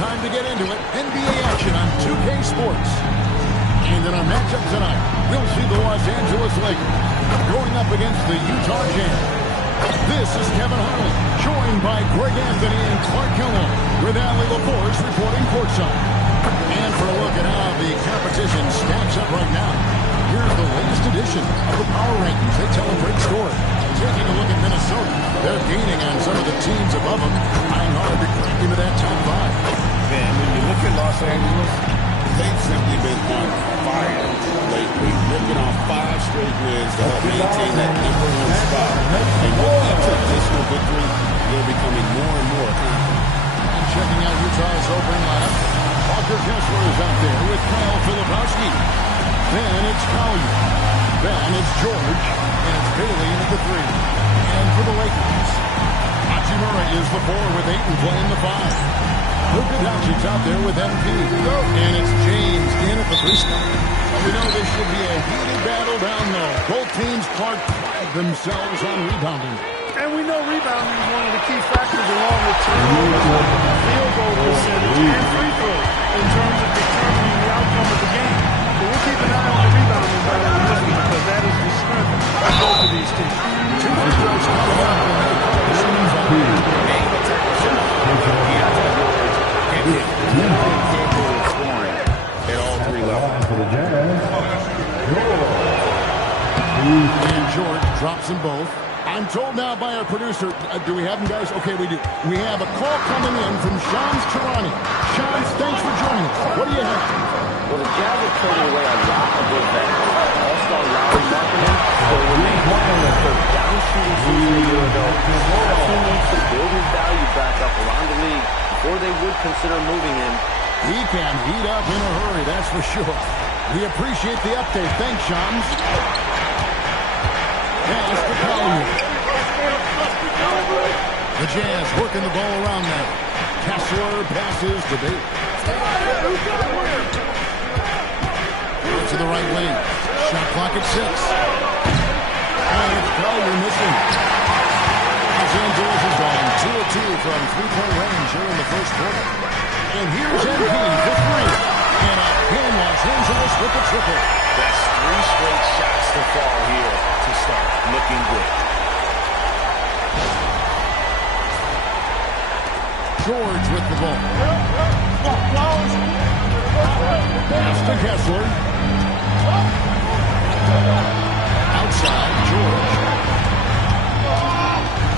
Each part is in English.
time to get into it. NBA action on 2K Sports. And in our matchup tonight, we'll see the Los Angeles Lakers going up against the Utah Jazz. This is Kevin Harlan, joined by Greg Anthony and Clark Kellogg, with Allie LaForce reporting courtside. And for a look at how the competition stacks up right now, here's the latest edition of the Power Rankings. They tell a great story. Taking a look at Minnesota, they're gaining on some of the teams above them, trying hard to crack into that top five. And when you look at Los Angeles, they've simply been on fire lately, ripping off 5 straight wins to help maintain that #1 spot. And with each additional victory, they're becoming more and more confident. And checking out Utah's opening lineup, Walker Kessler is out there with Kyle Filipowski. Then it's Collier. Then it's George. And it's Bailey at the 3. And for the Lakers, Hachimura is the 4 with Ayton playing the 5. Luka Doncic's out there with MP. And it's James in at the 3 spot. Well, we know this should be a heated battle down low. Both teams, Clark, pride themselves on rebounding. And we know rebounding is one of the key factors along with turnovers, field goal percentage, and free throws in terms of determining the outcome of the game. So we'll keep an eye on the rebounding battle in this one because that is the strength of both of these teams. 2 free throws coming up from the Simmons on the Scoring at all 3 levels. And George drops them both. I'm told now by our producer, do we have them, guys? Okay, we do. We have a call coming in from Shams Charania. Shams, thanks for joining us. What do you have? Well, the Jazz have traded away a lot of their veterans. All-star Lowry marketing, so when they won the first down shooting season a year ago, the team needs to build his value back up around the league before they would consider moving him. He can heat up in a hurry, that's for sure. We appreciate the update. Thanks, Shams. Pass to Collier. The Jazz working the ball around them. Kessler passes to Bailey. To the right wing. Shot clock at 6. And it's Collier missing. Los Angeles has gone 2 of 2 from 3-point range here in the first quarter. And here's MP for 3. And again, Los Angeles with the triple. That's 3 straight shots to fall here to start. Looking good. George with the ball. Pass to Kessler. Outside, George.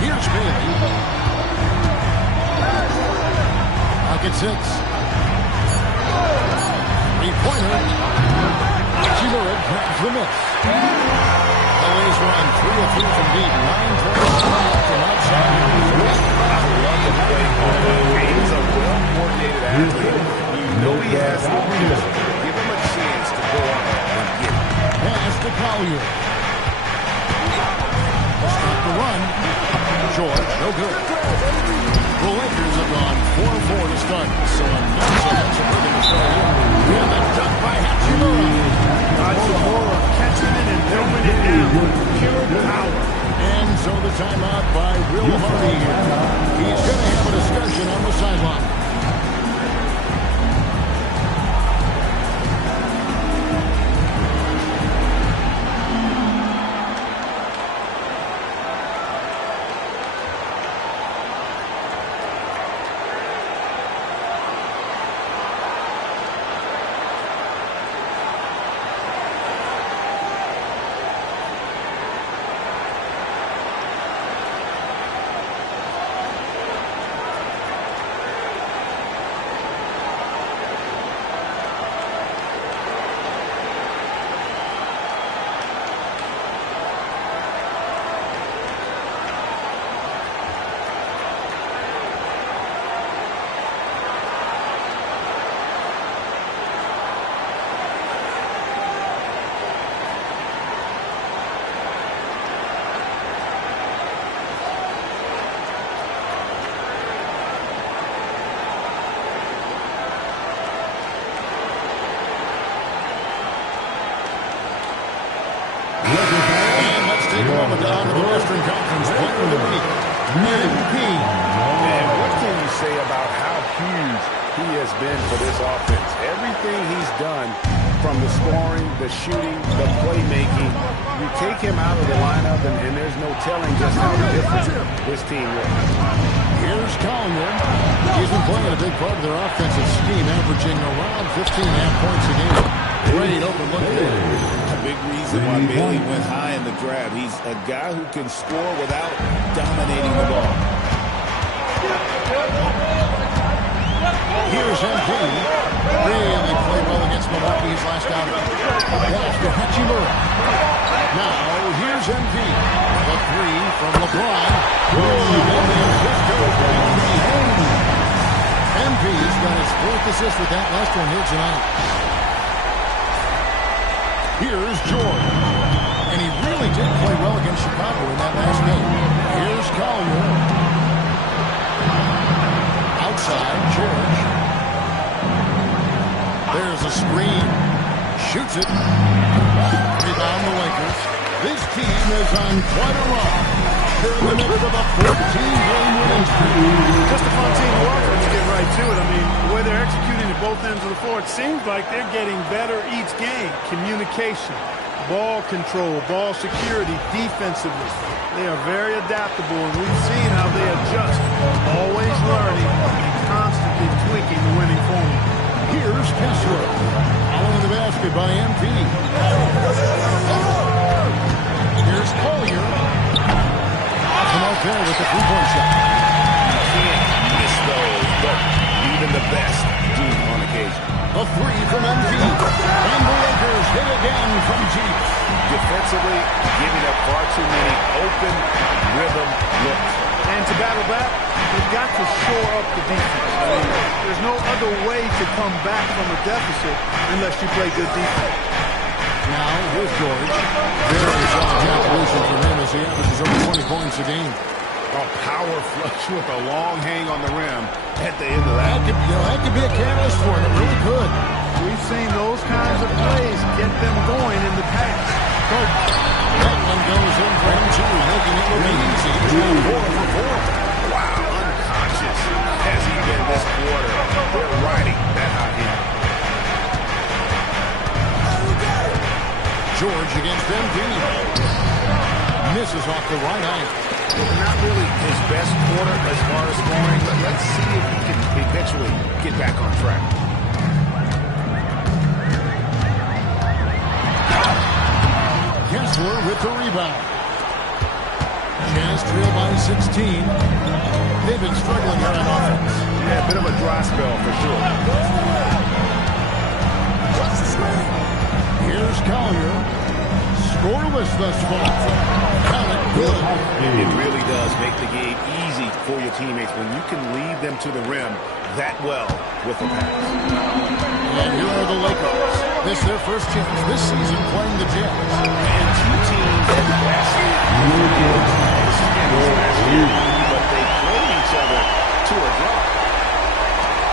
Here's Bailey. Pocket 6. 3-pointer. Hachimura grabs the miss. LA's run 3 of 3 from deep. 9 points from outside. I love the play call. He's a well-coordinated athlete. You know he has the ability. Give him a chance to go on and get it. Pass to Collier. Stop the run. George, no good. The Lakers have gone 4-4 to start. So a nice offensive rhythm to start here. And the dunk by Hachimura. Hachimura catching it and throwing it down. Pure power. And so the timeout by Will Hardy here. He's going to have a discussion on the sideline. And let's take a moment down to the Western Conference Player of the Week, MVP. And what can you say about how huge he offense. Everything he's done, from the scoring, the shooting, the playmaking, you take him out of the lineup, and there's no telling just how different this team looks. Here's Collier. He's been playing a big part of their offensive scheme, averaging around 15.5 points a game. Great open look there. A big reason why Bailey went high in the draft. He's a guy who can score without dominating the ball. Here's MP. Really played well against Milwaukee's last outing. Pass to Hachimura. Now, here's MP. The three from LeBron. MP's got his fourth assist with that last one here tonight. Here's George. And he really did play well against Chicago in that last game. Here's Collier. Outside, George. There's a screen. Shoots it. Rebound the Lakers. This team is on quite a run. They're in the midst of a 14-game winning streak. Just a fun team to watch when you get right to it. I mean, the way they're executing at both ends of the floor, it seems like they're getting better each game. Communication, ball control, ball security, defensively. They are very adaptable, and we've seen how they adjust. Always learning and constantly tweaking the winning formula. Here's Kessler. Following the basket by MP. Here's Collier. Come out there with the three-point shot. You can't miss those, but even the best do on occasion. A three from MP. And the Lakers hit again from deep. Defensively, giving up far too many open rhythm looks. And to battle back, you've got to shore up the defense. I mean, there's no other way to come back from a deficit unless you play good defense. Now, here's George. Very solid calculation for him as he averages over 20 points a game. A power flush with a long hang on the rim at the end of that. That could be a catalyst for him. It really could. We've seen those kinds of plays get them going in the past. That one goes in for him, too, making it look easy. 4 for 4. Wow, unconscious has he been this quarter. They're riding that hot hand. George against MP. Misses off the right eye. Not really his best quarter as far as scoring, but let's see if he can eventually get back on track. Kessler with the rebound. Jazz trail by 16. They've been struggling here on offense. Yeah, a bit of a dry spell for sure. Here's Collier. Scoreless thus far. Count it good. It really does make the game easy for your teammates when you can lead them to the rim that well with a pass. And here are the Lakers. This is their first chance this season playing the Jazz. And two teams that actually but they played each other to a draw.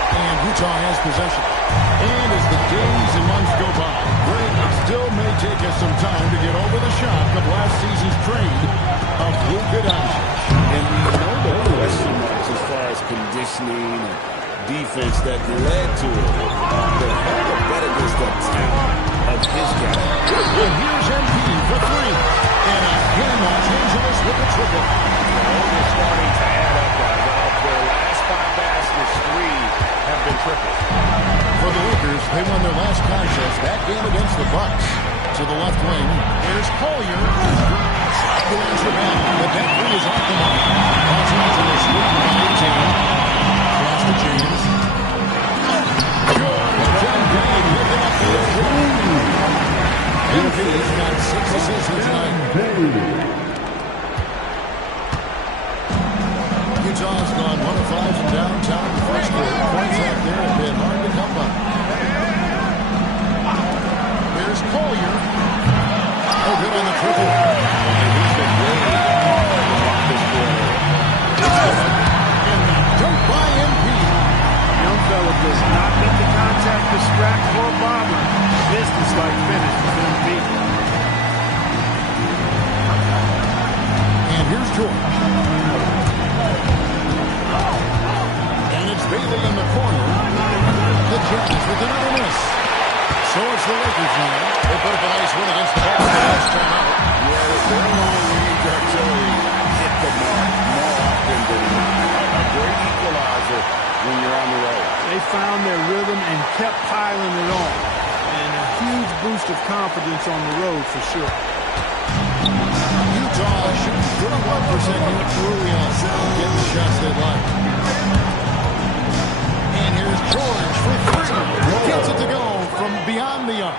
And Utah has possession. And as the days and months go by, it still may take us some time to get over the shock of last season's trade of Luka Doncic. And we know the question marks as far as conditioning and defense that led to it. But how the better is the talent of his guy. And here's MP for three. And again, Los Angeles with a triple. They're starting to add up, guys. Their last 5 baskets, 3 have been triples. For the Lakers, they won their last contest, that game against the Bucks. To the left wing, there's Collier. Sidelines the back, but that three is off the mark. Los Angeles leading by 18. Pass to James. Good. Dembele picking up the lead. MP's got 6 assists tonight. Utah's gone 1 of 5 from downtown in the first quarter. Points out there have been hard to come by. There's Collier. Oh, good on the triple. And he's been great this quarter. And dunked by MP. Young fella does not get the contact to Strack or Bomber. Business-like finish with MP. And here's George. And it's Bailey in the corner. The Jazz So it's the Lakers now. They put up a nice win against the Bucks last time out. Yeah, their long-range artillery hit the mark more often than not. A great equalizer when you're on the road. They found their rhythm and kept piling it on. And a huge boost of confidence on the road for sure. Utah shooting 31% here early on. Getting the shots they like. And here's George for three. Gets it to go from beyond the arc.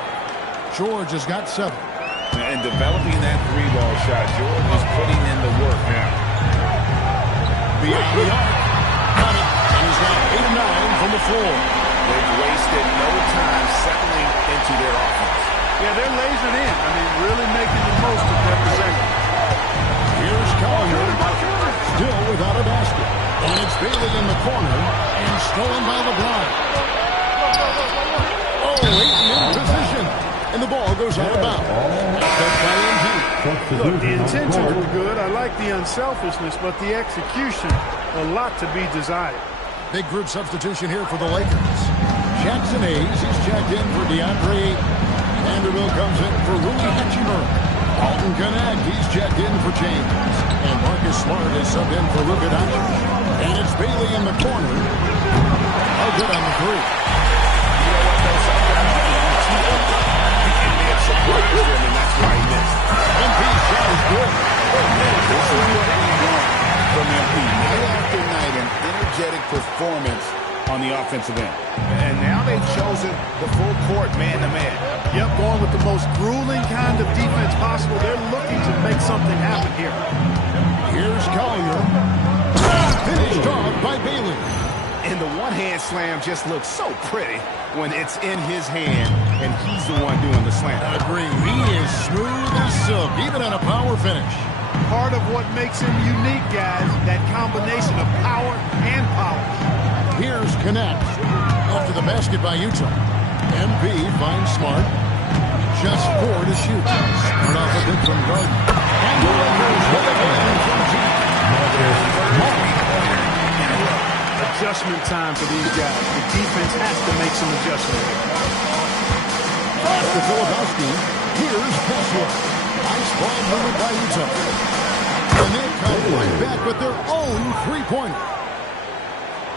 George has got 7. And developing that three-ball shot, George is putting in the work now. Beyond the arc. Got it. And he's got 8 of 9 from the floor. They've wasted no time settling into their offense. Yeah, they're lasered in. I mean, really making the most of their possession. Here's Collier. Still without a basket. And it's Bailey in the corner. And stolen by LeBron. Oh, Ayton in position. And the ball goes out of bounds. That's by MG. Look, the intentions were good. I like the unselfishness, but the execution, a lot to be desired. Big group substitution here for the Lakers. Jackson Hayes, he's checked in for DeAndre Ayton. Vanderbilt comes in for Rui Hachimura. Alton Connect, he's checked in for James. And Marcus Smart is subbed in for Luka Doncic. And it's Bailey in the corner. Oh, good on the three. You know what, though? Sometimes you can be too open. You can be surprised him, and that's why he missed. MP's shot is good. This is what we want from MP. Night after night, an energetic performance on the offensive end. And now they've chosen the full court man-to-man. Yep, going with the most grueling kind of defense possible. They're looking to make something happen here. Here's Collier. Finished off by Bailey. And the one-hand slam just looks so pretty when it's in his hand, and he's the one doing the slam. Agree. He is smooth as silk, even on a power finish. Part of what makes him unique, guys, that combination of power and polish. Here's Connect. After the basket by Utah. MP finds Smart. Just 4 to shoot. Smart off a bit from Garden. And the Lakers with a game from G. Adjustment time for these guys. The defense has to make some adjustments. After Filipowski, here's Kessler. Nice ball movement by Utah. And they come right back with their own three-pointer.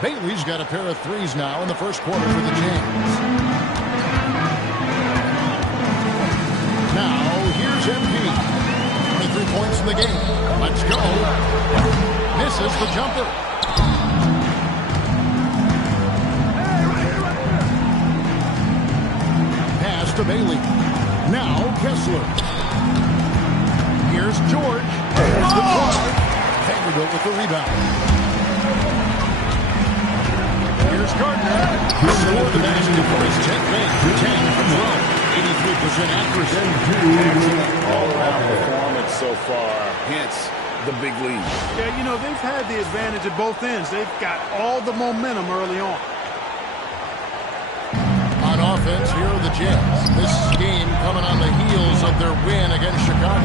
Bailey's got a pair of threes now in the first quarter for the Jays. Now, here's MP. 23 points in the game. Let's go. Misses the jumper. Pass to Bailey. Now, Kessler. Here's George. There's the try. Vanderbilt with the rebound. Here's Gardner. He'll score the basket for his 10th win. 10 from 12. 83% accuracy. All-around performance so far, hence the big lead. Yeah, you know, they've had the advantage at both ends. They've got all the momentum early on. On offense, here are the Jets. This game coming on the heels of their win against Chicago.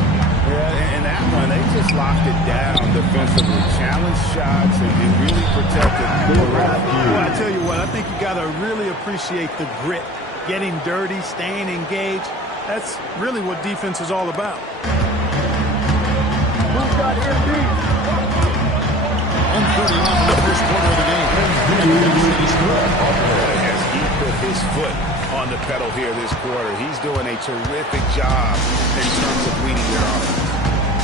Yeah, and that one, they just locked it down defensively. Challenged shots and really protected the rim. Well, I tell you what, I think you got to really appreciate the grit. Getting dirty, staying engaged. That's really what defense is all about. Who's got MB? 1:30 left in the first quarter of the game. As he put his foot on the pedal here this quarter, he's doing a terrific job in terms of leading their offense.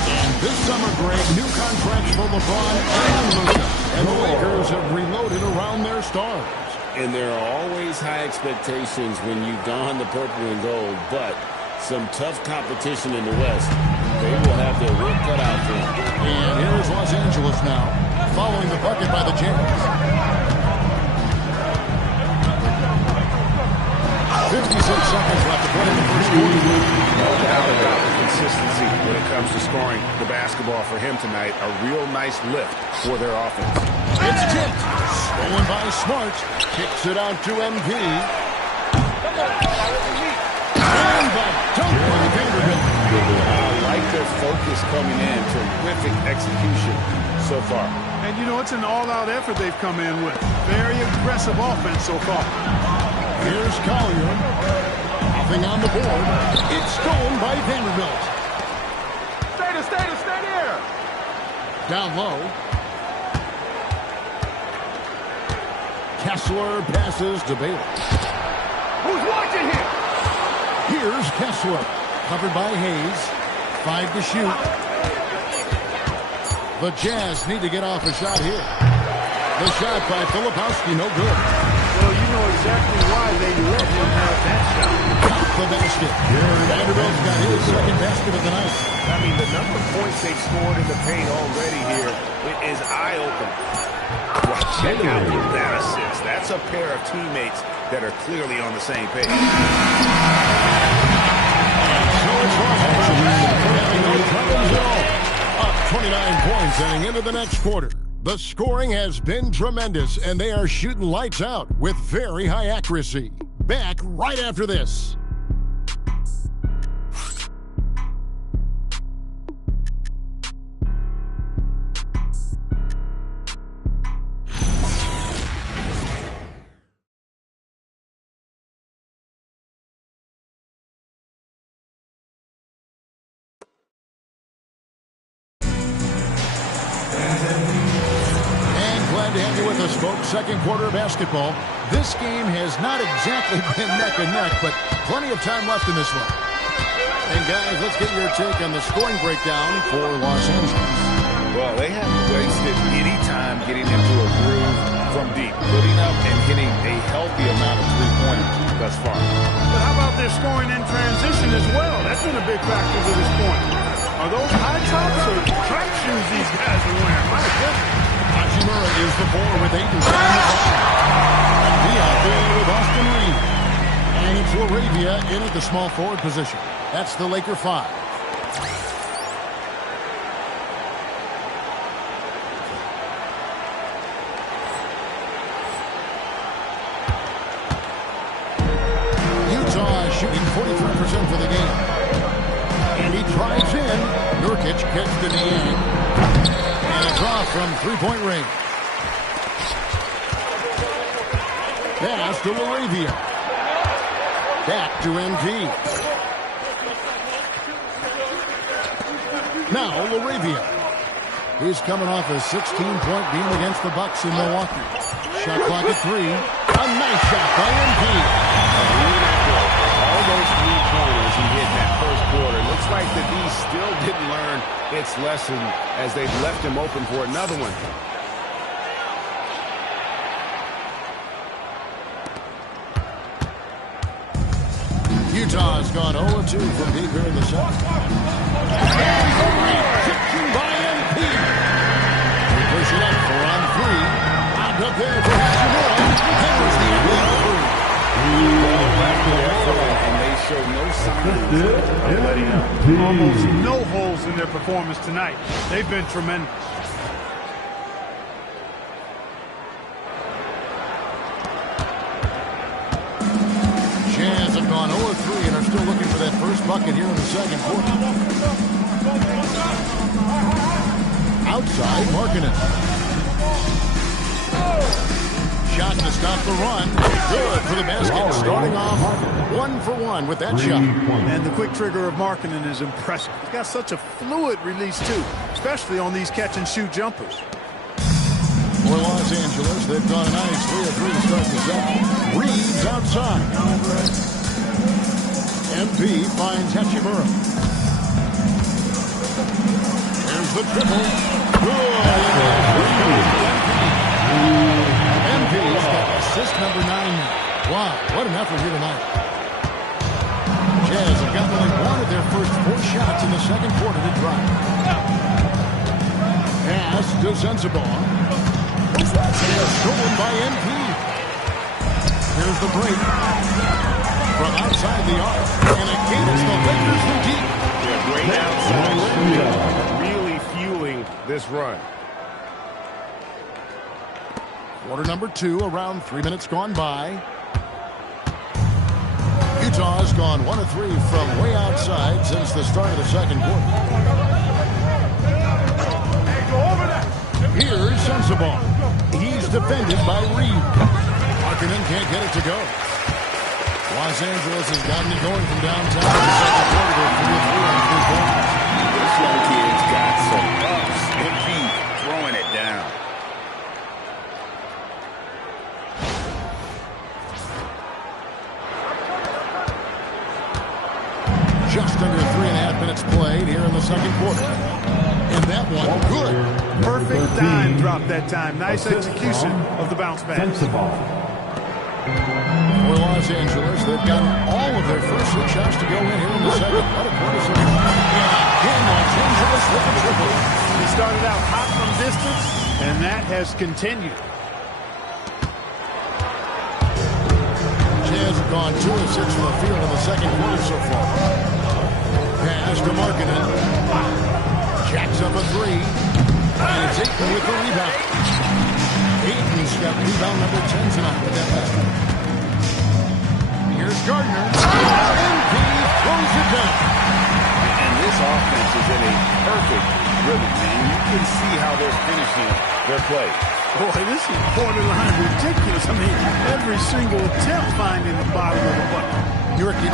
And this summer, Greg, new contracts for LeBron and Luka. And the Lakers have reloaded around their stars. And there are always high expectations when you don the purple and gold, but some tough competition in the West. They will have their work cut out for them. And here's Los Angeles now, following the bucket by the Jays. 56 seconds left to play in the first quarter. No doubt about the consistency when it comes to scoring the basketball for him tonight. A real nice lift for their offense. It's tipped. Stolen by Smart. Kicks it out to MP. And the dunk by Vanderbilt. I like their focus coming in. Terrific execution so far. And, you know, it's an all-out effort they've come in with. Very aggressive offense so far. Here's Collier. Nothing on the board. It's stolen by Vanderbilt. Stay there. Down low. Kessler passes to Bailey. Who's watching here? Here's Kessler. Covered by Hayes. 5 to shoot. The Jazz need to get off a shot here. The shot by Filipowski, no good. Well, you know exactly why they let him have that shot. Off the basket. Vanderbilt's got his second basket of the night. I mean, the number of points they've scored in the paint already here is eye-opening. Well, check out that assist. That's a pair of teammates that are clearly on the same page. So it's having no problems at all. Up 29 points heading into the next quarter. The scoring has been tremendous, and they are shooting lights out with very high accuracy. Back right after this. To have you with us, folks. Second quarter of basketball. This game has not exactly been neck and neck, but plenty of time left in this one. And guys, let's get your take on the scoring breakdown for Los Angeles. Well, they haven't wasted any time getting into a groove from deep, putting up and hitting a healthy amount of three-pointers thus far. But how about their scoring in transition as well? That's been a big factor to this point. Are those high tops or track shoes these guys are wearing? My goodness. Hachimura is the 4 with 8 inside the ball. And we out there with Austin Reed. And it's Laravia in at the small forward position. That's the Laker 5. Utah shooting 43% for the game. And he drives in. Nurkic gets to Niang. And a draw from three-point range. Pass to Laravia. Back to MT. Now Laravia. He's coming off a 16-point game against the Bucks in Milwaukee. Shot clock at 3. A nice shot by MT. All those three-pointers he hit in that first quarter. Looks like the D still didn't learn its lesson as they've left him open for another one. Utah's gone 0-2 from deep here in the second. Kitchen by MP. They push it up for on 3. Out up there for Hachimura. There's the end of And they show no signs of letting up. Almost no holes in their performance tonight. They've been tremendous. Jazz have gone 0-3 and are still looking for that first bucket here in the second quarter. Outside, Markkanen. Shot to stop the run. Good for the basket. Starting off 1 for 1 with that shot. And the quick trigger of Markkanen is impressive. He's got such a fluid release, too, especially on these catch-and-shoot jumpers. For Los Angeles, they've gone a nice 3-3 to start the second. Reed's outside. MP finds Hachimura. There's the triple. Good. MP's got assist number 9 now. Wow, what an effort here tonight. Jazz have gotten only one of their first 4 shots in the second quarter to drive. Pass to Sensabaugh. Stolen by MP. Here's the break. From outside the arc. And again, it's the Lakers who deep. Yeah, great outside. Really fueling this run. Quarter number 2, around 3 minutes gone by. Utah's gone 1 of 3 from way outside since the start of the second quarter. Here's Sensabaugh. He's defended by Reed. Markkanen can't get it to go. Los Angeles has gotten it going from downtown in the second quarter. They're 3-3 on 3 points. This young kid's got some ups. MP throwing it down. Just under 3.5 minutes played here in the second quarter. And that one, good. Perfect dime drop that time. Nice execution of the bounce back. For Los Angeles, they've gotten all of their first 6 shots to go in here in the second. What a quarter second. And again, Los Angeles with a triple. He started out hot from distance, and that has continued. Jazz have gone 2 of 6 from the field in the second quarter so far. Pass to Markkanen. Jacks up a 3. And it's Ayton with the rebound. Ayton's got rebound number 10 tonight with that basket. Here's Gardner. MP throws it down. And this offense is in a perfect rhythm, man. You can see how they're finishing their play. Boy, this is borderline ridiculous. I mean, every single attempt finding the bottom of the bucket. Nurkic.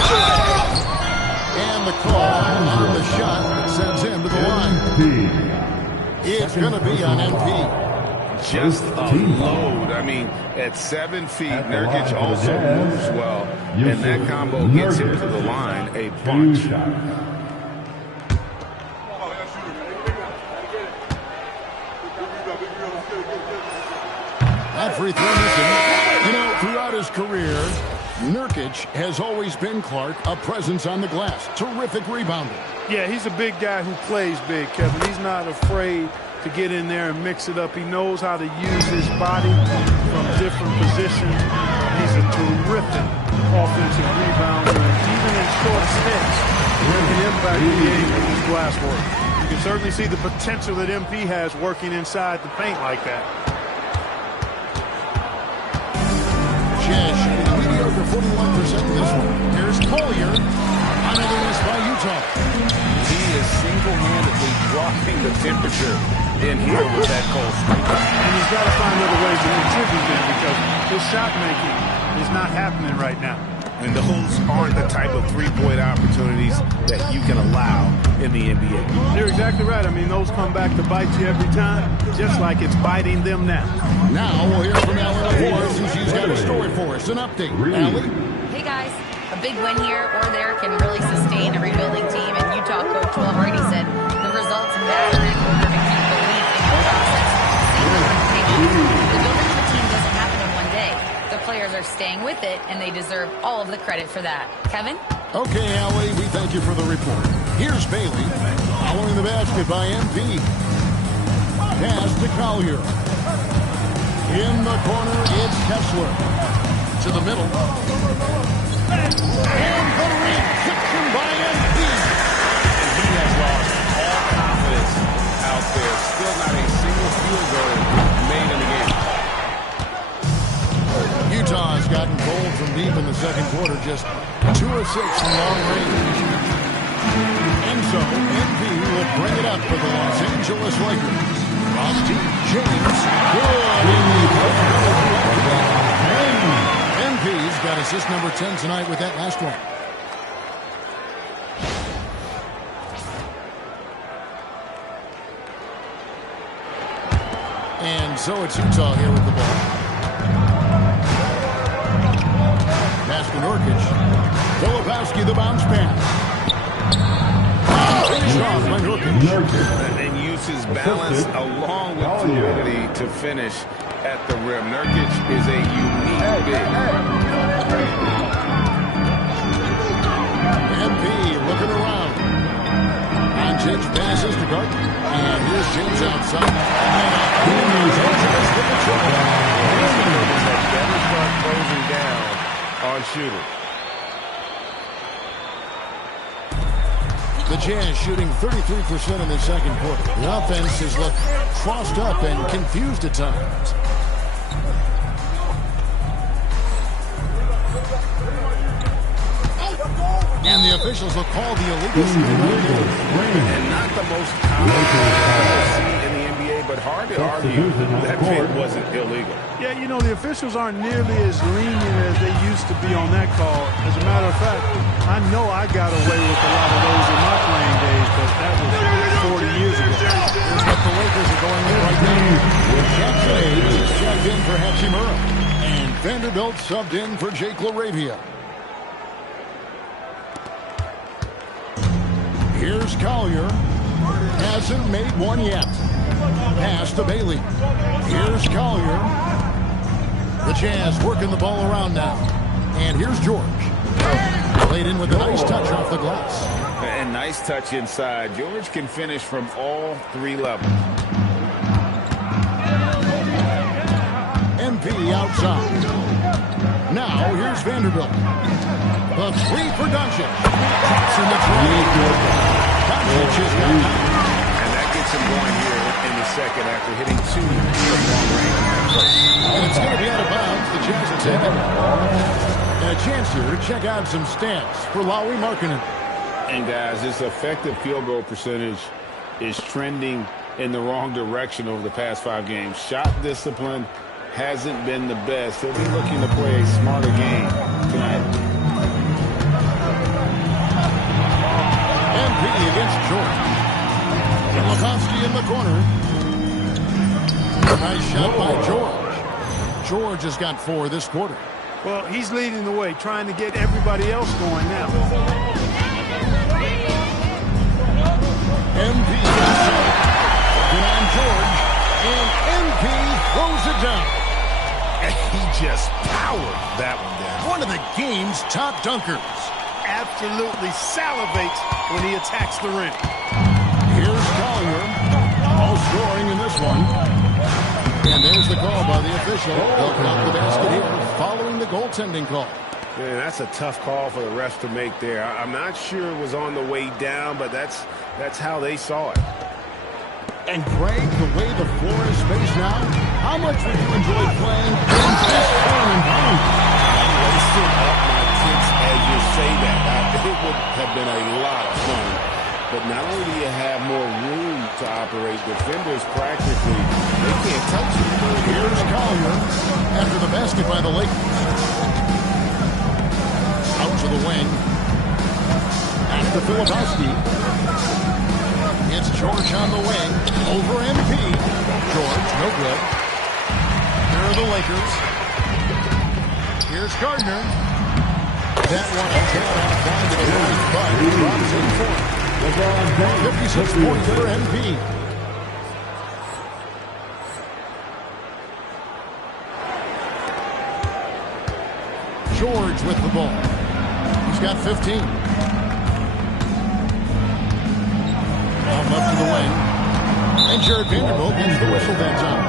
And the call on the shot that sends him to the line. It's going to be on MP. Just a load. I mean, at 7 feet, Nurkic also moves well, and that combo gets him to the line a bunch. That free throw missing. You know, throughout his career, Nurkic has always been, Clark, a presence on the glass. Terrific rebounder. Yeah, he's a big guy who plays big, Kevin. He's not afraid to get in there and mix it up. He knows how to use his body from different positions. He's a terrific offensive rebounder. Even in short stints, he can impact the game with his glass work. You can certainly see the potential that MP has working inside the paint like that. Jazz shooting mediocre 41% in this one. Here's Collier. Another miss by Utah. He is single-handedly dropping the temperature in here with that cold streak. And he's got to find other ways to contribute then, because his shot making is not happening right now. And those aren't the type of three-point opportunities that you can allow in the NBA. You're exactly right. I mean, those come back to bite you every time, just like it's biting them now. Now we'll hear from Allie LaForce, and she's got a story for us. An update. Allie? Hey, guys. A big win here or there can really sustain a rebuilding team, and Utah coach Will Hardy said the results matter in order to keep belief in the process. The building of a team doesn't happen in one day. The players are staying with it, and they deserve all of the credit for that. Kevin? Okay, Allie, we thank you for the report. Here's Bailey, following the basket by MP. Pass to Collier. In the corner, it's Kessler. To the middle. And the reception by MP. And he has lost all confidence out there. Still not a single field goal made in the game. Utah has gotten cold from deep in the second quarter, just 2 of 6 from long range. And so, MP will bring it up for the Los Angeles Lakers. Frosty James, good. MP's got assist number 10 tonight with that last one. And so it's Utah here with the ball. Pass to Nurkic. Filipowski, the bounce pass. Finished off by Nurkic. And uses balance along with fluidity to finish at the rim. Nurkic is a unique big. MP looking around. On James passes to Gardner. And here's James outside. And Los Angeles with the triple. Better start closing down on shooting. The Jazz shooting 33% in the second quarter. The offense has looked crossed up and confused at times. And the officials will call the illegal. And not the most common thing in the NBA, but hard to argue that bid wasn't illegal. Yeah, you know, the officials aren't nearly as lenient as they used to be on that call. As a matter of fact, I know I got away with a lot of those in my playing days, but that was 40 years ago. Here's what the Lakers are going in right now. Jackson Hayes checked in for Hachimura. And Vanderbilt subbed in for Jake LaRavia. Here's Collier. Hasn't made one yet. Pass to Bailey. Here's Collier. The Jazz working the ball around now. And here's George. Played in with a nice touch off the glass. And nice touch inside. George can finish from all three levels. MP outside. Now here's Vanderbilt. The three for Doncic. Drops in the three. Doncic is down. And that gets him going here in the second after hitting two from long range in that first. And it's going to be out of bounds. The Jazz will take it. And a chance here to check out some stats for Lauri Markkanen. And guys, this effective field goal percentage is trending in the wrong direction over the past 5 games. Shot discipline hasn't been the best. He'll be looking to play a smarter game tonight. MP against George. And Lukovsky in the corner. Nice shot by George. George has got 4 this quarter. Well, he's leading the way, trying to get everybody else going now. MP looking on George. And MP throws it down. And he just powered that one down. One of the game's top dunkers. Absolutely salivates when he attacks the rim. Here's Collier. All scoring in this one. And there's the call by the official. They'll count the basket here following the goaltending call. Man, that's a tough call for the refs to make there. I'm not sure it was on the way down, but that's how they saw it. And Greg, the way the floor is spaced now, how much would you enjoy playing in this form environment? I'm lacing up my tits as you say that. It would have been a lot of fun. But not only do you have more room to operate, defenders practically, they can't touch you. Here's Collier after the basket by the Lakers. Out to the wing. Back to Filipowski. It's George on the wing. Over MP. George, no good. Here are the Lakers. Here's Gardner. That one a tad outside the Lakers, but he drops in for it. 56 points for MP. George with the ball. He's got 15. Now left to the wing. And Jared Vanderbilt gets the whistle that time.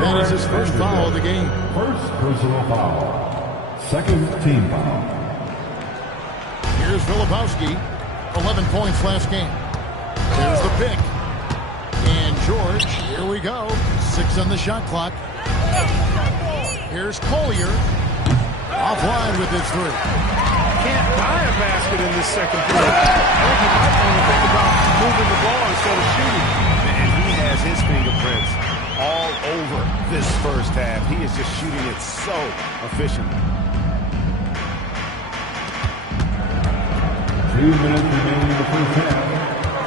That is his first foul of the game. First personal foul. Second team foul. Here's Filipowski. 11 points last game. There's the pick. And George, here we go. 6 on the shot clock. Here's Collier. Offline with his 3. Can't buy a basket in this second period. I think he might want to think about moving the ball instead of shooting. And he has his fingerprints all over this first half. He is just shooting it so efficiently. 2 minutes remaining in the first half.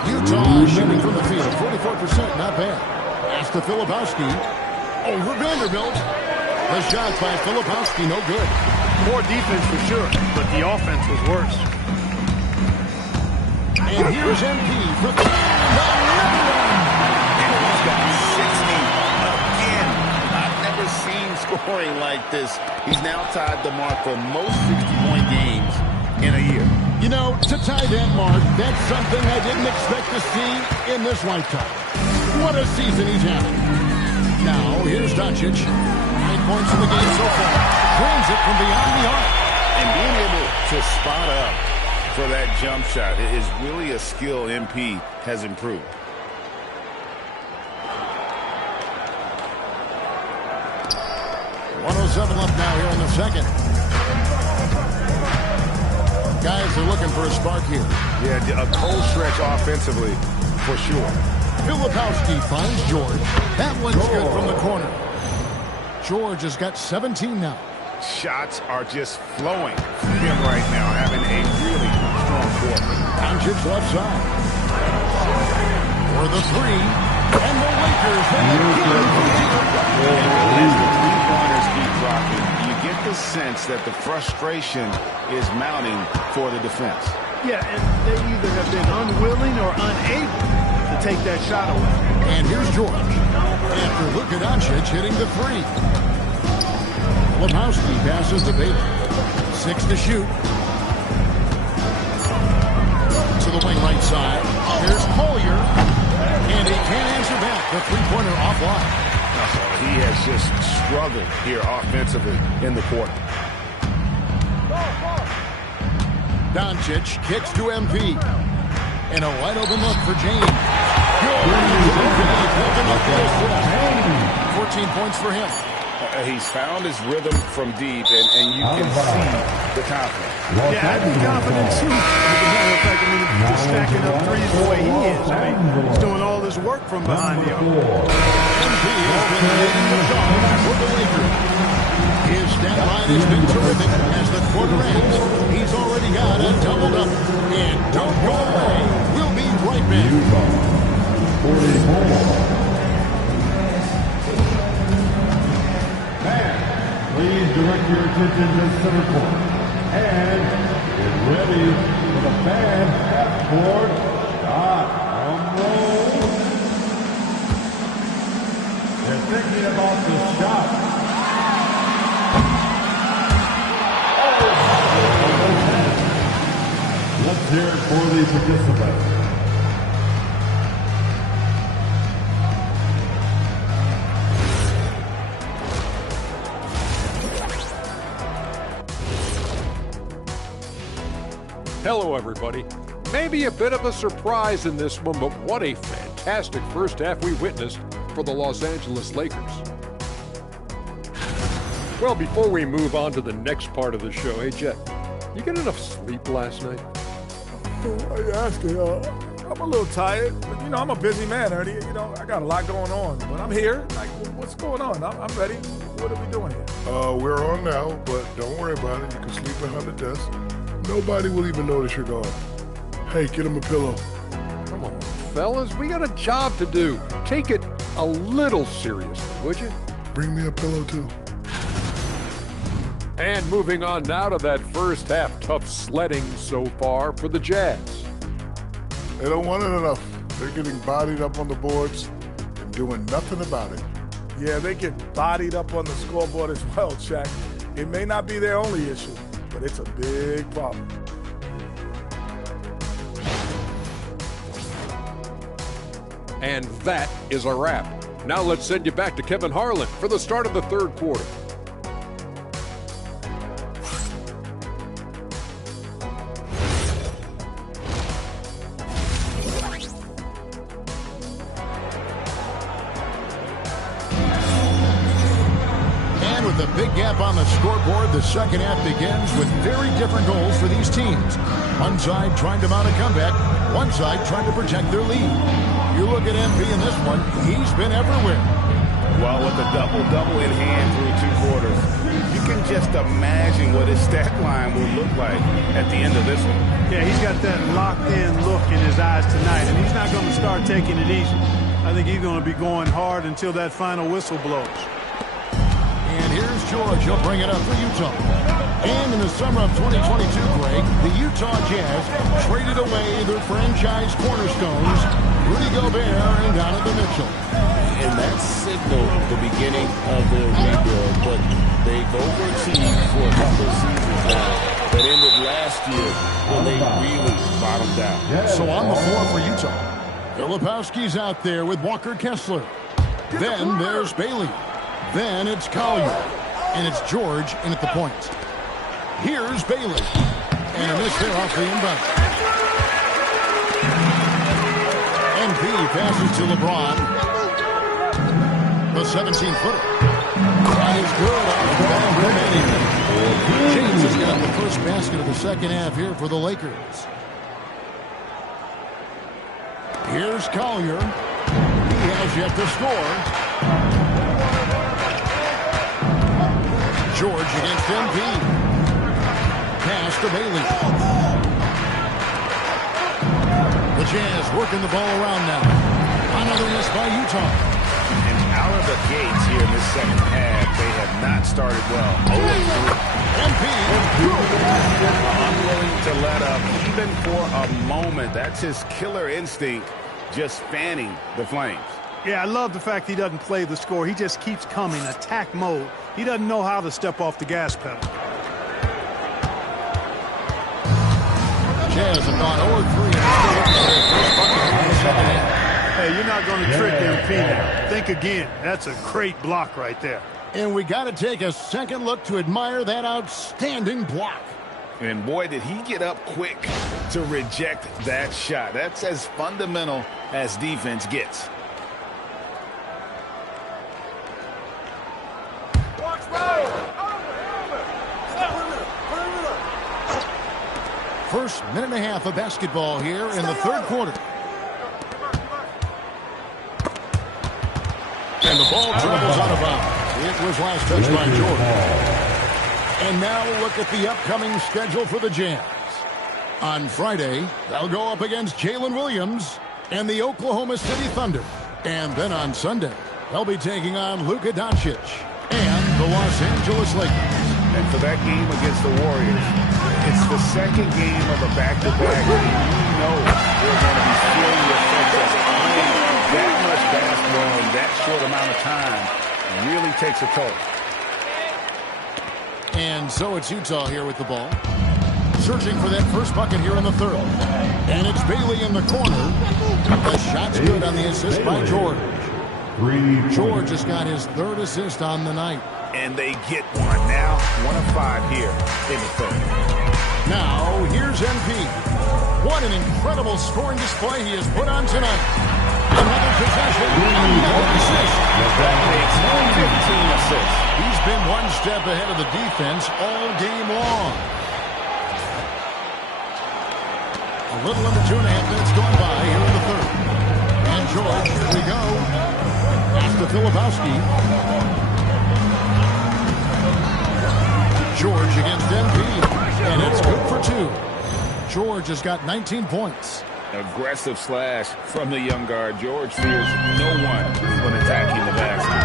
Utah shooting from the field. 44%, not bad. Pass to Filipowski. Over Vanderbilt. The shot by Filipowski, no good. More defense for sure, but the offense was worse. And here's MP from the And he's got 60 again. I've never seen scoring like this. He's now tied the mark for most 60-point games in a year. You know, to tie that mark, that's something I didn't expect to see in this lifetime. What a season he's having. Now, here's Doncic. 9 points in the game so far. Drains it from beyond the arc. And being able to spot up for that jump shot is really a skill MP has improved. .107 left now here in the second. Guys are looking for a spark here. Yeah, a cold stretch offensively for sure. Filipowski finds George. That one's good from the corner. George has got 17 now. Shots are just flowing from him right now, having a really strong quarter. Doncic left side. For the three. And the Lakers have a as the three-pointers keep dropping, you get the sense that the frustration is mounting for the defense. Yeah, and they either have been unwilling or unable to take that shot away. And here's George. After Luka Doncic hitting the three. Filipowski passes to Bailey. 6 to shoot. To the wing right side. Here's Collier. And he can't answer back. The three-pointer offline. He has just struggled here offensively in the quarter. Doncic kicks to MP. And a wide open look for James. 14 points for him. He's found his rhythm from deep, and you can see the confidence. Yeah, I'd be confident too. As a matter of fact, I mean, just stacking up threes the way he is. I mean, he's doing all this work from behind the arc. MP has been leading the charge for the Lakers. His stat line has been terrific as the quarter ends. He's already got a double-double. And don't go away. We'll be right back. 44. Please direct your attention to center court. And get ready for the fan half-court shot. Roll. They're thinking about the shot. Let's hear it for the participants. Hello, everybody. Maybe a bit of a surprise in this one, but what a fantastic first half we witnessed for the Los Angeles Lakers. Well, before we move on to the next part of the show, hey, Jet, you get enough sleep last night? I'm a little tired, but, I'm a busy man, Ernie. I got a lot going on, but I'm here. Like, what's going on? I'm ready. What are we doing here? We're on now, but don't worry about it. You can sleep behind the desk. Nobody will even notice you're gone. Hey, get him a pillow. Come on, fellas, we got a job to do. Take it a little seriously, would you? Bring me a pillow, too. And moving on now to that first half, tough sledding so far for the Jazz. They don't want it enough. They're getting bodied up on the boards and doing nothing about it. Yeah, they get bodied up on the scoreboard as well, Shaq. It may not be their only issue, but it's a big problem. And that is a wrap. Now let's send you back to Kevin Harlan for the start of the third quarter. With a big gap on the scoreboard, the second half begins with very different goals for these teams. One side trying to mount a comeback, one side trying to protect their lead. You look at MP in this one, he's been everywhere. Well, with a double-double in hand through two quarters, you can just imagine what his stat line will look like at the end of this one. Yeah, he's got that locked-in look in his eyes tonight, and he's not going to start taking it easy. I think he's going to be going hard until that final whistle blows. And here's George. He'll bring it up for Utah. And in the summer of 2022, Greg, the Utah Jazz traded away their franchise cornerstones, Rudy Gobert and Donovan Mitchell. And that signaled the beginning of their rebuild, but they've overachieved for a couple of seasons now. That ended last year when they really bottomed out. So on the floor for Utah, Filipowski's out there with Walker Kessler. Then there's Bailey. Then it's Collier. And it's George in at the point. Here's Bailey. And a miss there off the inbound. MP passes to LeBron. The 17-footer. That is good off the ball. James has got the first basket of the second half here for the Lakers. Here's Collier. has yet to score. George against MP. Pass to Bailey. The Jazz working the ball around now. Another miss by Utah. And out of the gates here in this second half, they have not started well. 0-3. MP. Unwilling to let up even for a moment. That's his killer instinct, just fanning the flames. Yeah, I love the fact he doesn't play the score. He just keeps coming, attack mode. He doesn't know how to step off the gas pedal. Jazz have gone 0-3. Hey, you're not going to trick MP now. Think again. That's a great block right there. And we got to take a second look to admire that outstanding block. And boy, did he get up quick to reject that shot. That's as fundamental as defense gets. First minute and a half of basketball here in the third quarter. And the ball travels out of bounds. It was last touched by Jordan. And now we'll look at the upcoming schedule for the Jazz. On Friday, they'll go up against Jalen Williams and the Oklahoma City Thunder. And then on Sunday, they'll be taking on Luka Doncic and the Los Angeles Lakers. And for that game against the Warriors, it's the second game of a back-to-back. You know they're going to be feeling the effects of playing that much basketball in that short amount of time. Really takes a toll. And so it's Utah here with the ball. Searching for that first bucket here in the third. And it's Bailey in the corner. The shot's good on the assist by George. George has got his third assist on the night. And they get one. Now 1 of 5 here in the third. Now here's MP. What an incredible scoring display he has put on tonight. Another possession, another assist. That makes 15 assists. He's been one step ahead of the defense all game long. A little under 2.5 minutes going by here in the third. And George, here we go. Pass to Filipowski. George against MP. And it's good for 2. George has got 19 points. Aggressive slash from the young guard. George fears no one when attacking the basket.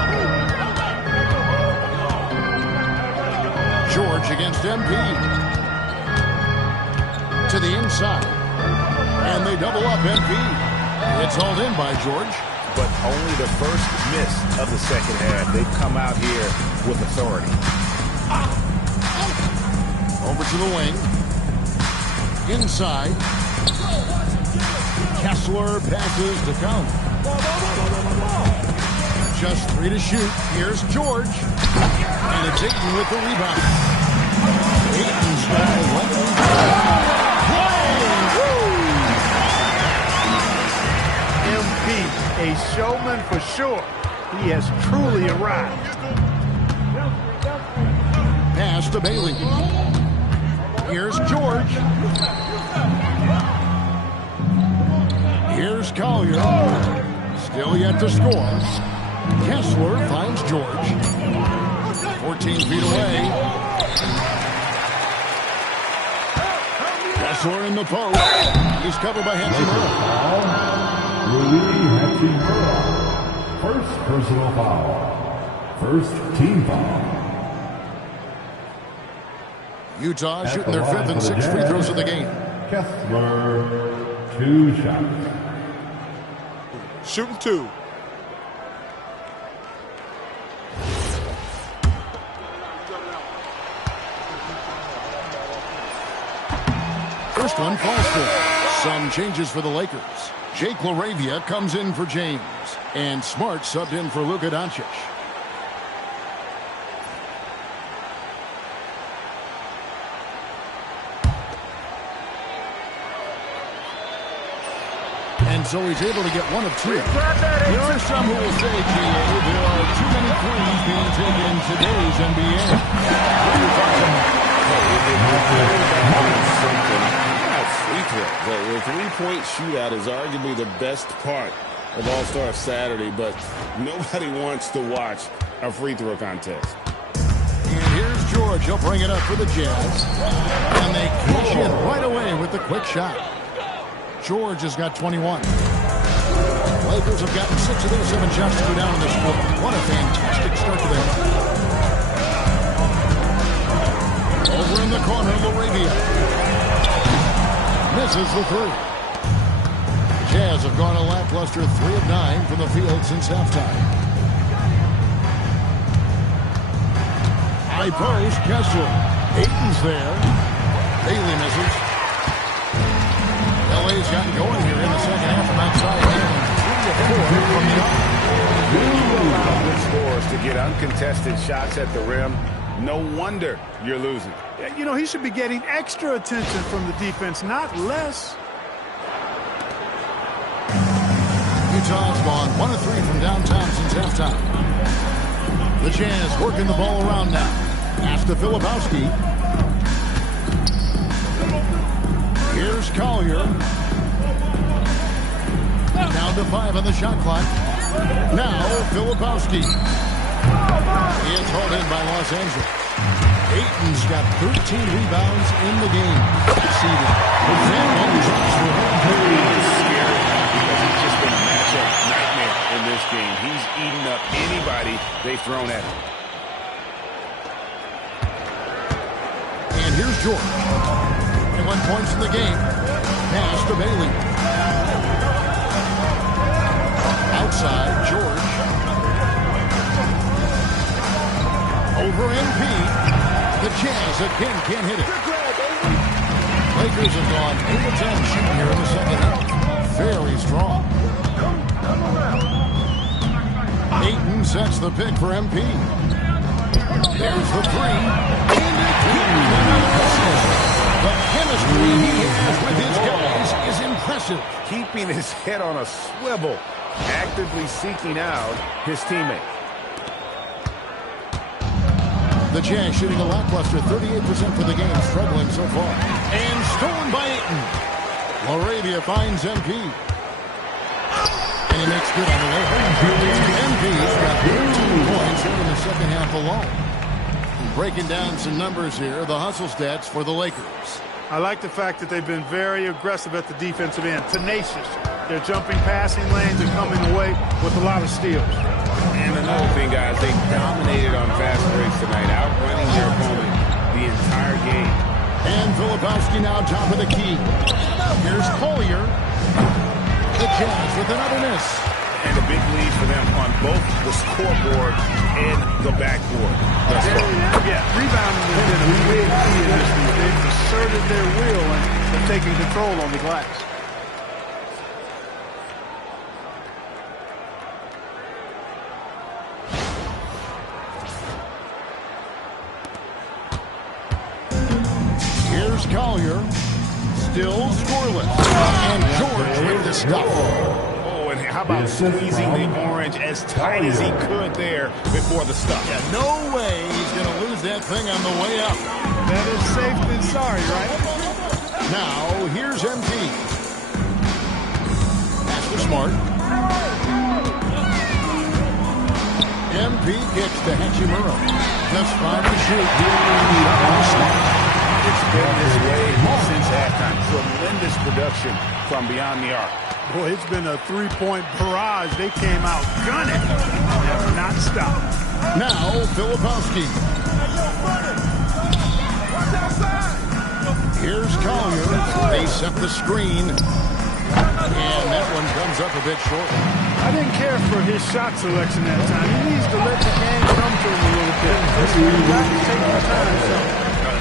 George against MP. To the inside. And they double up MP. It's hauled in by George. But only the first miss of the second half. They've come out here with authority. Over to the wing. Inside. Kessler passes to Count. Just 3 to shoot. Here's George. And it's Ayton with the rebound. Ayton's got 11. MP, a showman for sure. He has truly arrived. Pass to Bailey. Here's George. Here's Collier. Still yet to score. Kessler finds George. 14 feet away. Kessler in the post. He's covered by Hachimura. First personal foul. First team foul. Utah shooting their 5th and 6th free throws of the game. Kessler, 2 shots. Shooting 2. First one falls through. Some changes for the Lakers. Jake LaRavia comes in for James. And Smart subbed in for Luka Doncic. And so he's able to get 1 of 2. There are some who will say, GA, there are too many threes being taken in today's NBA. What are your thoughts on that? Free throw. The three-point shootout is arguably the best part of All-Star Saturday, but nobody wants to watch a free throw contest. And here's George. He'll bring it up for the Jazz. And they cash in right away with the quick shot. George has got 21. Lakers have gotten 6 of their 7 shots to go down in this quarter. What a fantastic start to the game. Over in the corner, Laravia. Misses the 3. Jazz have gone a lackluster 3 of 9 from the field since halftime. High post, Kessler. Ayton's there. Bailey misses. LA's gotten going here in the second half from outside in. 3 of 4 from the arc. When you allow good scorers to get uncontested shots at the rim, no wonder you're losing. You know, he should be getting extra attention from the defense, not less. Utah's gone 1 of 3 from downtown since halftime. The Jazz working the ball around now. Pass to Filipowski. Here's Collier. Down to 5 on the shot clock. Now Filipowski. It's hauled in by Los Angeles. Ayton's got 13 rebounds in the game. Exceeding. It's scary because he's just been a matchup nightmare in this game. He's eating up anybody they've thrown at him. And here's George. 21 points in the game. Pass to Bailey. Outside, George. Over MP. The Jazz again can't hit it. Lakers have gone 8 of 10 shooting here in the second half. Very strong. Ayton sets the pick for MP. There's the 3. The chemistry he has with his guys is impressive. Keeping his head on a swivel, actively seeking out his teammate. The Jazz shooting a lackluster 38% for the game, struggling so far. And stolen by Ayton. Laravia finds MP. And he makes good on the way. MP's got 13 points here in the second half alone. Breaking down some numbers here, the hustle stats for the Lakers. I like the fact that they've been very aggressive at the defensive end, tenacious. They're jumping passing lanes and coming away with a lot of steals. And another thing, guys, they dominated on fast breaks tonight, outrunning their opponent the entire game. And Filipowski now top of the key. Here's Collier. The Jazz with another miss. And a big lead for them on both the scoreboard and the backboard. Yeah, rebounding has been a big key in this league. They've asserted their will and they're taking control on the glass. Here's Collier. Still scoreless. And George with the stuff. And how about squeezing the orange as tight as he could there before the stuff? Yeah, no way he's going to lose that thing on the way up. Better safe than sorry, right? Now, here's MP. Pass to Smart. MP kicks to Hachimura. Just 5 to shoot. It's been this way since halftime. Tremendous production from beyond the arc. Boy, it's been a three-point barrage. They came out gunning. Have not stopped. Now, Filipowski. Here's Collier. They set the screen. And that one comes up a bit short. I didn't care for his shot selection that time. He needs to let the game come to him a little bit. He's got to take the time. So.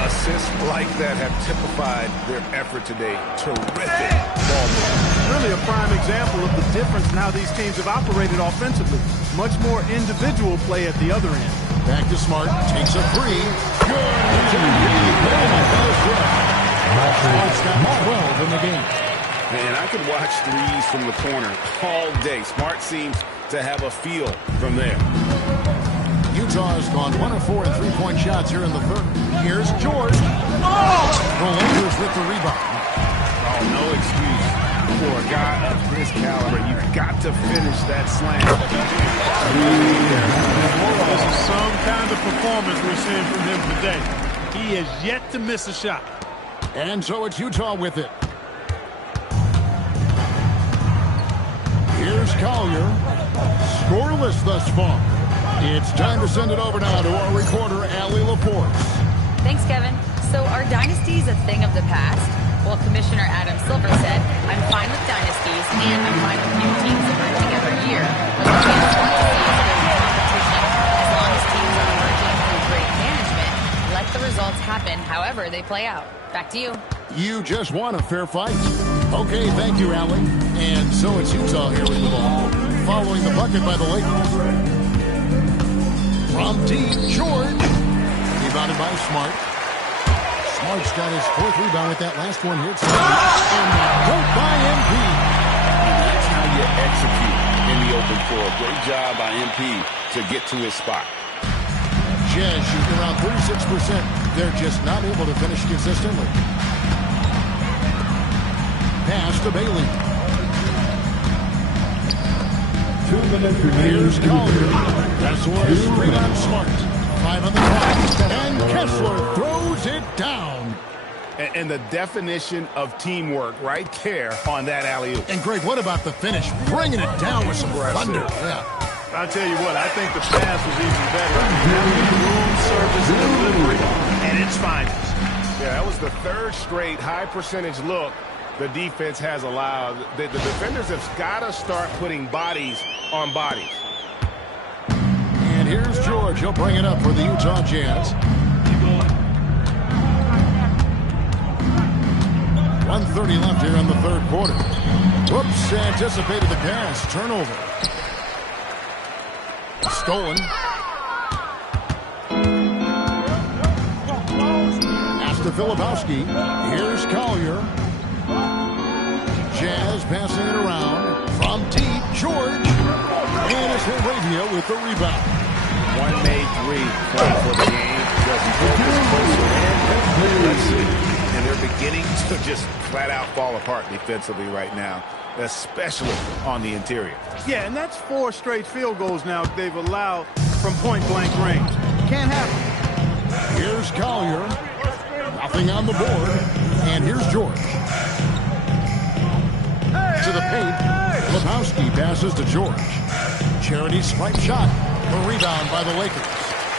Assists like that have typified their effort today. Terrific ball movement. Really a prime example of the difference in how these teams have operated offensively. Much more individual play at the other end. Back to Smart. Takes a 3. Good. Smart's got 12 in the game. Man, I could watch threes from the corner all day. Smart seems to have a feel from there. Utah's gone 1 of 4 in 3-point shots here in the third. Here's George. Oh! The Lakers with the rebound. Oh, no excuse. for a guy of his caliber. You've got to finish that slam. This is some kind of performance we're seeing from him today. He has yet to miss a shot. And so it's Utah with it. Here's Collier. Scoreless thus far. It's time to send it over now to our reporter, Allie LaForce. Thanks, Kevin. So are dynasties a thing of the past? Well, Commissioner Adam Silver said, I'm fine with dynasties and I'm fine with new teams emerging every year. But the fans want to see is good competition. As long as teams are emerging through great management, let the results happen however they play out. Back to you. You just won a fair fight. Okay, thank you, Allie. And so it's Utah here with the ball. Following the bucket by the Lakers. From deep, George. Rebounded by Smart. Smart's got his fourth rebound with that last one here tonight. And built by MP. And that's how you execute in the open floor. Great job by MP to get to his spot. Jazz shooting around 36%. They're just not able to finish consistently. Pass to Bailey. 2 minutes remaining. Here's Collier. Kessler straight on Smart. 5 on the clock. And Kessler throws it down. And the definition of teamwork right there on that alley-oop. And Greg, what about the finish? Bringing it down with some thunder. Yeah. I'll tell you what, I think the pass was even better. Room, service, and delivery, and it's finest. Yeah, that was the third straight high-percentage look the defense has allowed. The defenders have got to start putting bodies on bodies. And here's George. He'll bring it up for the Utah Jazz. 1:30 left here in the third quarter. Whoops, anticipated the pass. Turnover. Stolen. Pass to Filipowski. Here's Collier. Jazz passing it around. From deep, George. And it's Heredia with the rebound. One made three point for the game. Doesn't focus closer in. Let's see. And they're beginning to just flat out fall apart defensively right now, especially on the interior. Yeah, and that's 4 straight field goals now they've allowed from point-blank range. Can't happen. Here's Collier. Nothing on the board. And here's George. To the paint. Lebowski passes to George. Charity swipe shot. The rebound by the Lakers.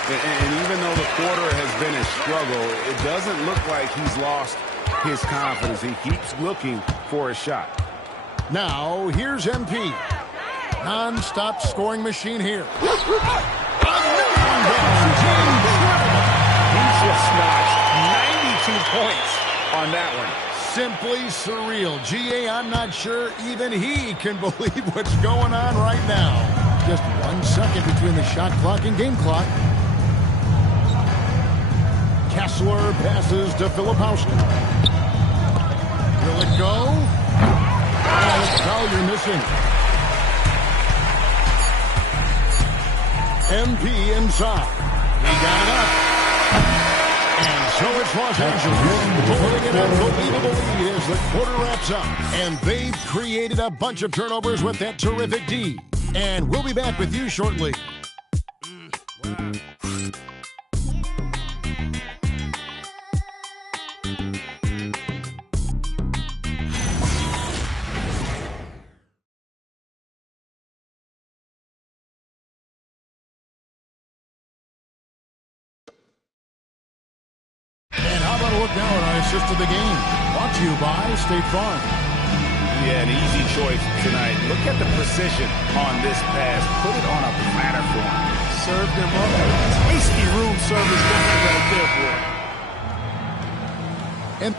And even though the quarter has been a struggle, it doesn't look like he's lost his confidence. He keeps looking for a shot. Now, here's MP. Non-stop scoring machine here. He just notched 92 points on that one. Simply surreal. GA, I'm not sure even he can believe what's going on right now. Just 1 second between the shot clock and game clock. Kessler passes to Filipowski. Will it go? Oh, it's Collier missing. MP inside. He got it up. And so it's Los Angeles putting an unbelievable lead as the quarter wraps up. And they've created a bunch of turnovers with that terrific D. And we'll be back with you shortly. Look now at our assist of the game. Brought to you by State Farm. Yeah, an easy choice tonight. Look at the precision on this pass. Put it on a platter for him. Serve them up. Tasty room service right there for him. And